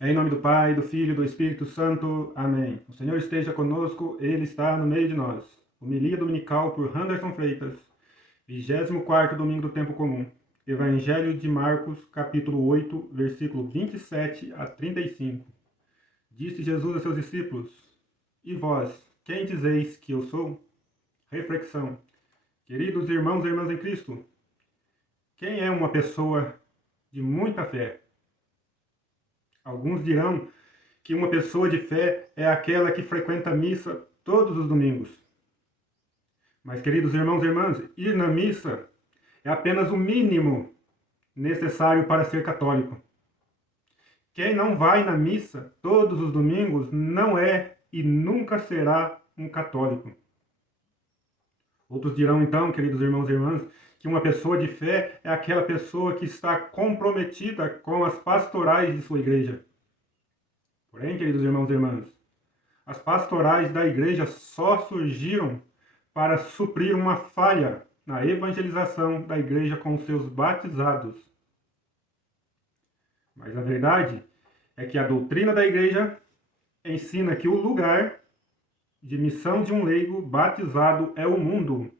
Em nome do Pai, do Filho e do Espírito Santo. Amém. O Senhor esteja conosco, Ele está no meio de nós. Homilia dominical por Anderson Freitas, 24º domingo do tempo comum. Evangelho de Marcos, capítulo 8, versículo 27 a 35. Disse Jesus a seus discípulos: E vós, quem dizeis que eu sou? Reflexão. Queridos irmãos e irmãs em Cristo, quem é uma pessoa de muita fé? Alguns dirão que uma pessoa de fé é aquela que frequenta a missa todos os domingos. Mas, queridos irmãos e irmãs, ir na missa é apenas o mínimo necessário para ser católico. Quem não vai na missa todos os domingos não é e nunca será um católico. Outros dirão então, queridos irmãos e irmãs, que uma pessoa de fé é aquela pessoa que está comprometida com as pastorais de sua igreja. Porém, queridos irmãos e irmãs, as pastorais da igreja só surgiram para suprir uma falha na evangelização da igreja com os seus batizados. Mas a verdade é que a doutrina da igreja ensina que o lugar de missão de um leigo batizado é o mundo.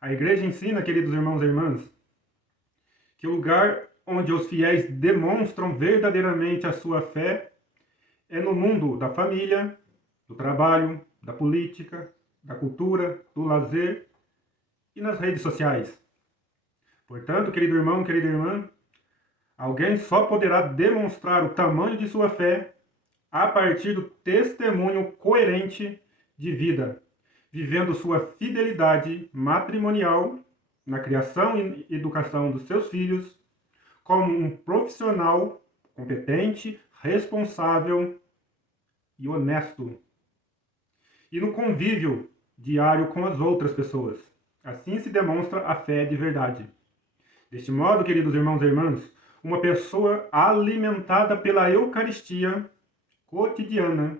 A igreja ensina, queridos irmãos e irmãs, que o lugar onde os fiéis demonstram verdadeiramente a sua fé é no mundo da família, do trabalho, da política, da cultura, do lazer e nas redes sociais. Portanto, querido irmão, querida irmã, alguém só poderá demonstrar o tamanho de sua fé a partir do testemunho coerente de vida, vivendo sua fidelidade matrimonial na criação e educação dos seus filhos, como um profissional competente, responsável e honesto. E no convívio diário com as outras pessoas. Assim se demonstra a fé de verdade. Deste modo, queridos irmãos e irmãs, uma pessoa alimentada pela Eucaristia cotidiana,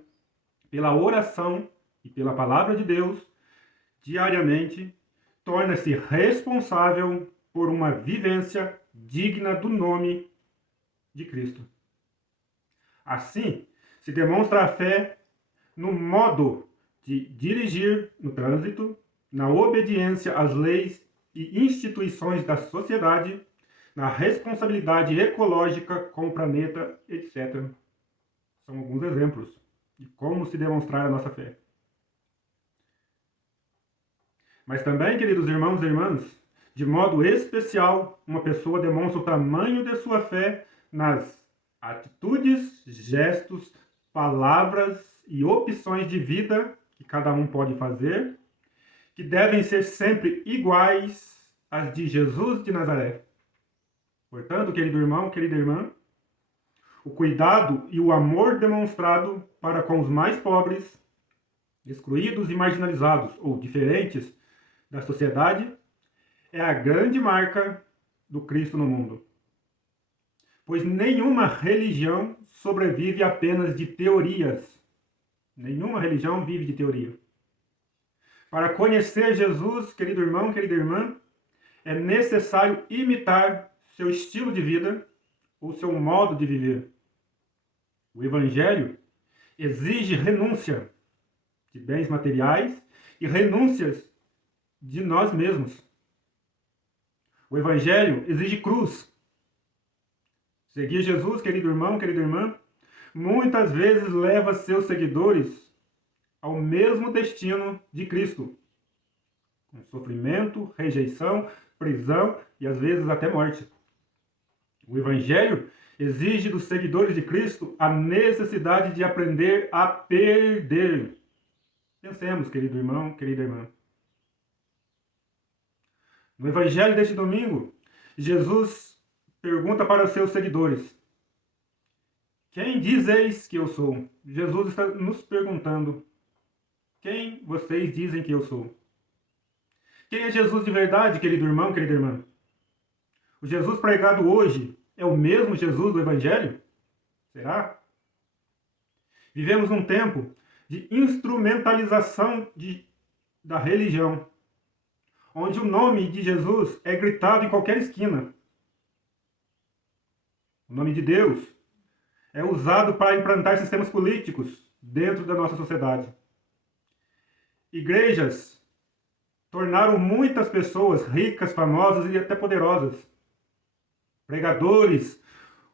pela oração e pela palavra de Deus, diariamente, torna-se responsável por uma vivência digna do nome de Cristo. Assim, se demonstra a fé no modo de dirigir no trânsito, na obediência às leis e instituições da sociedade, na responsabilidade ecológica com o planeta, etc. São alguns exemplos de como se demonstrar a nossa fé. Mas também, queridos irmãos e irmãs, de modo especial, uma pessoa demonstra o tamanho de sua fé nas atitudes, gestos, palavras e opções de vida que cada um pode fazer, que devem ser sempre iguais às de Jesus de Nazaré. Portanto, querido irmão, querida irmã, o cuidado e o amor demonstrado para com os mais pobres, excluídos e marginalizados ou diferentes da sociedade é a grande marca do Cristo no mundo. Pois nenhuma religião sobrevive apenas de teorias. Nenhuma religião vive de teoria. Para conhecer Jesus, querido irmão, querida irmã, é necessário imitar seu estilo de vida ou seu modo de viver. O Evangelho exige renúncia de bens materiais e renúncias de nós mesmos. O Evangelho exige cruz. Seguir Jesus, querido irmão, querida irmã, muitas vezes leva seus seguidores ao mesmo destino de Cristo, com sofrimento, rejeição, prisão e às vezes até morte. O Evangelho exige dos seguidores de Cristo a necessidade de aprender a perder. Pensemos, querido irmão, querida irmã. No Evangelho deste domingo, Jesus pergunta para os seus seguidores: quem dizeis que eu sou? Jesus está nos perguntando: quem vocês dizem que eu sou? Quem é Jesus de verdade, querido irmão, querida irmã? O Jesus pregado hoje é o mesmo Jesus do Evangelho? Será? Vivemos num tempo de instrumentalização da religião, onde o nome de Jesus é gritado em qualquer esquina. O nome de Deus é usado para implantar sistemas políticos dentro da nossa sociedade. Igrejas tornaram muitas pessoas ricas, famosas e até poderosas. Pregadores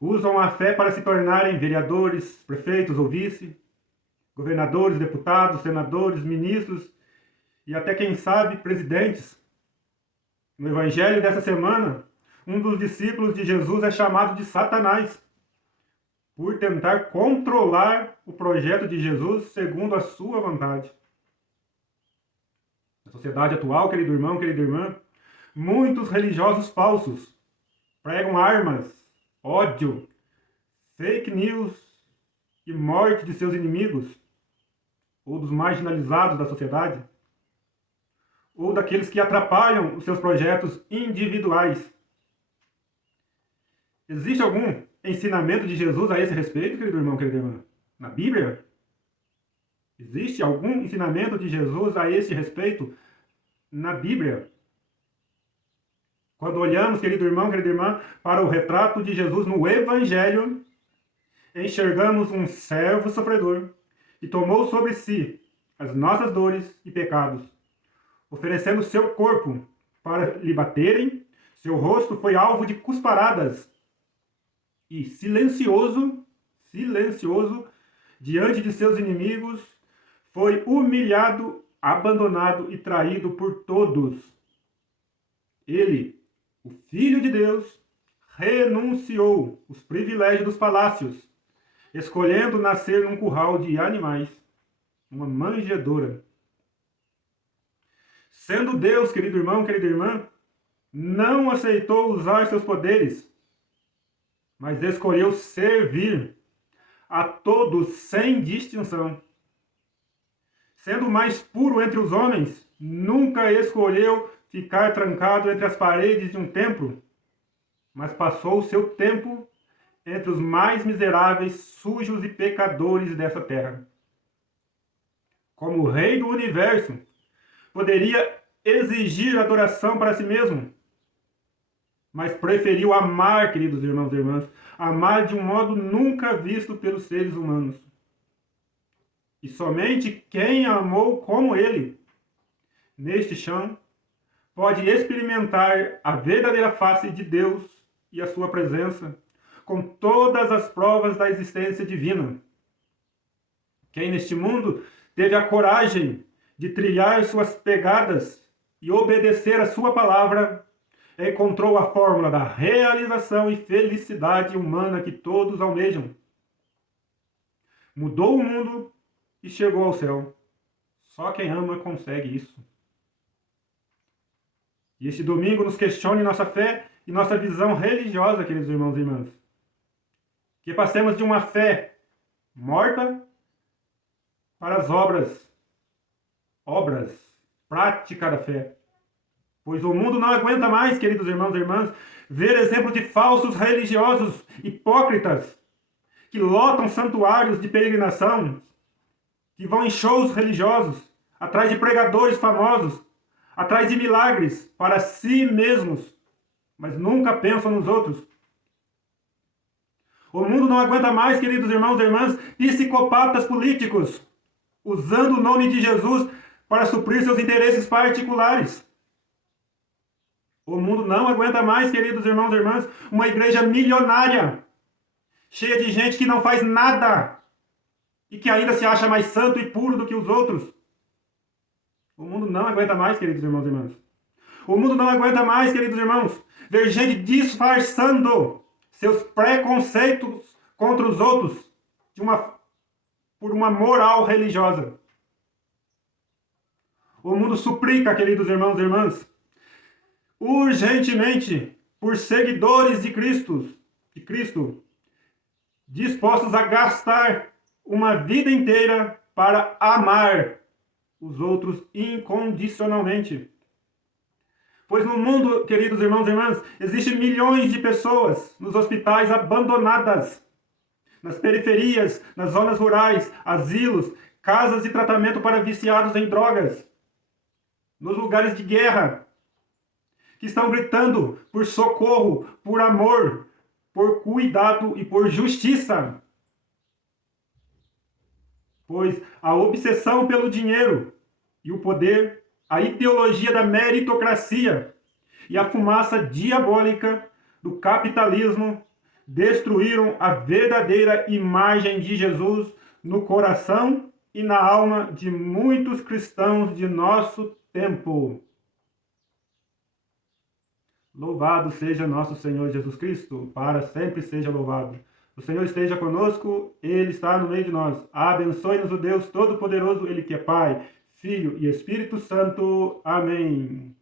usam a fé para se tornarem vereadores, prefeitos ou vice, governadores, deputados, senadores, ministros e até, quem sabe, presidentes. No evangelho dessa semana, um dos discípulos de Jesus é chamado de Satanás, por tentar controlar o projeto de Jesus segundo a sua vontade. Na sociedade atual, querido irmão, querida irmã, muitos religiosos falsos pregam armas, ódio, fake news e morte de seus inimigos, ou dos marginalizados da sociedade, ou daqueles que atrapalham os seus projetos individuais. Existe algum ensinamento de Jesus a esse respeito, querido irmão, querida irmã? Na Bíblia? Existe algum ensinamento de Jesus a esse respeito na Bíblia? Quando olhamos, querido irmão, querida irmã, para o retrato de Jesus no Evangelho, enxergamos um servo sofredor que tomou sobre si as nossas dores e pecados, oferecendo seu corpo para lhe baterem, seu rosto foi alvo de cusparadas, e silencioso, diante de seus inimigos, foi humilhado, abandonado e traído por todos. Ele, o Filho de Deus, renunciou os privilégios dos palácios, escolhendo nascer num curral de animais, uma manjedoura. Sendo Deus, querido irmão, querida irmã, não aceitou usar seus poderes, mas escolheu servir a todos sem distinção. Sendo o mais puro entre os homens, nunca escolheu ficar trancado entre as paredes de um templo, mas passou o seu tempo entre os mais miseráveis, sujos e pecadores dessa terra. Como o Rei do Universo, poderia exigir adoração para si mesmo, mas preferiu amar, queridos irmãos e irmãs, amar de um modo nunca visto pelos seres humanos. E somente quem amou como ele, neste chão, pode experimentar a verdadeira face de Deus e a sua presença, com todas as provas da existência divina. Quem neste mundo teve a coragem de trilhar suas pegadas e obedecer a sua palavra, encontrou a fórmula da realização e felicidade humana que todos almejam. Mudou o mundo e chegou ao céu. Só quem ama consegue isso. E este domingo nos questione nossa fé e nossa visão religiosa, queridos irmãos e irmãs. Que passemos de uma fé morta para as obras, prática da fé. Pois o mundo não aguenta mais, queridos irmãos e irmãs, ver exemplos de falsos religiosos hipócritas que lotam santuários de peregrinação, que vão em shows religiosos, atrás de pregadores famosos, atrás de milagres para si mesmos, mas nunca pensam nos outros. O mundo não aguenta mais, queridos irmãos e irmãs, psicopatas políticos, usando o nome de Jesus para suprir seus interesses particulares. O mundo não aguenta mais, queridos irmãos e irmãs, uma igreja milionária, cheia de gente que não faz nada e que ainda se acha mais santo e puro do que os outros. O mundo não aguenta mais, queridos irmãos e irmãs. O mundo não aguenta mais, queridos irmãos, ver gente disfarçando seus preconceitos contra os outros por uma moral religiosa. O mundo suplica, queridos irmãos e irmãs, urgentemente, por seguidores de Cristo, dispostos a gastar uma vida inteira para amar os outros incondicionalmente. Pois no mundo, queridos irmãos e irmãs, existem milhões de pessoas nos hospitais abandonadas, nas periferias, nas zonas rurais, asilos, casas de tratamento para viciados em drogas, nos lugares de guerra, que estão gritando por socorro, por amor, por cuidado e por justiça. pois a obsessão pelo dinheiro e o poder, a ideologia da meritocracia e a fumaça diabólica do capitalismo destruíram a verdadeira imagem de Jesus no coração e na alma de muitos cristãos de nosso tempo. Louvado seja nosso Senhor Jesus Cristo, para sempre seja louvado. O Senhor esteja conosco, Ele está no meio de nós. Abençoe-nos o Deus Todo-Poderoso, Ele que é Pai, Filho e Espírito Santo. Amém.